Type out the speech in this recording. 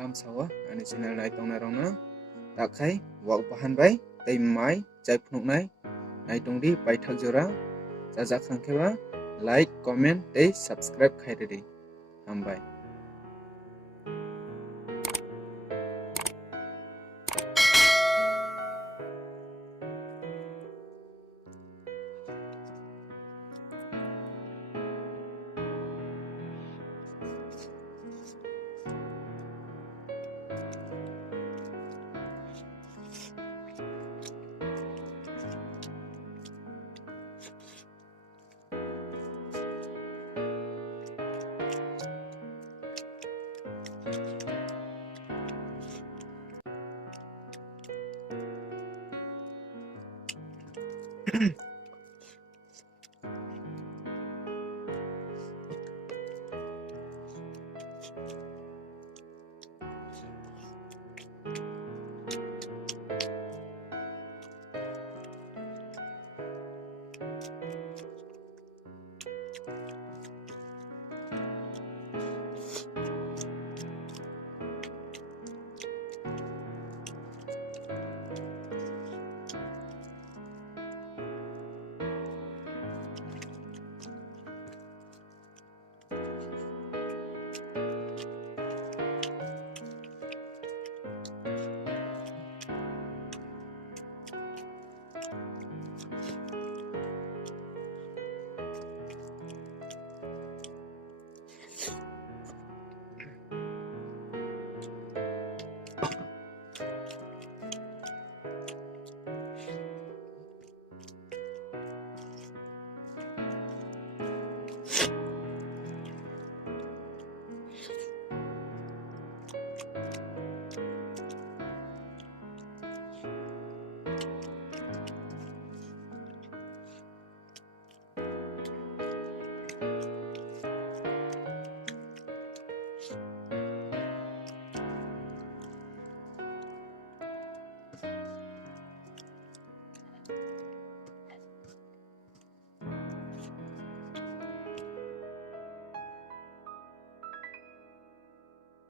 lam sawa ani channel nai tong na rong na takai wak bahan bai tei mai jai phunuk nai nai tong di pai thak jora jajak khangkhe ba like comment tei subscribe khai redi hambai.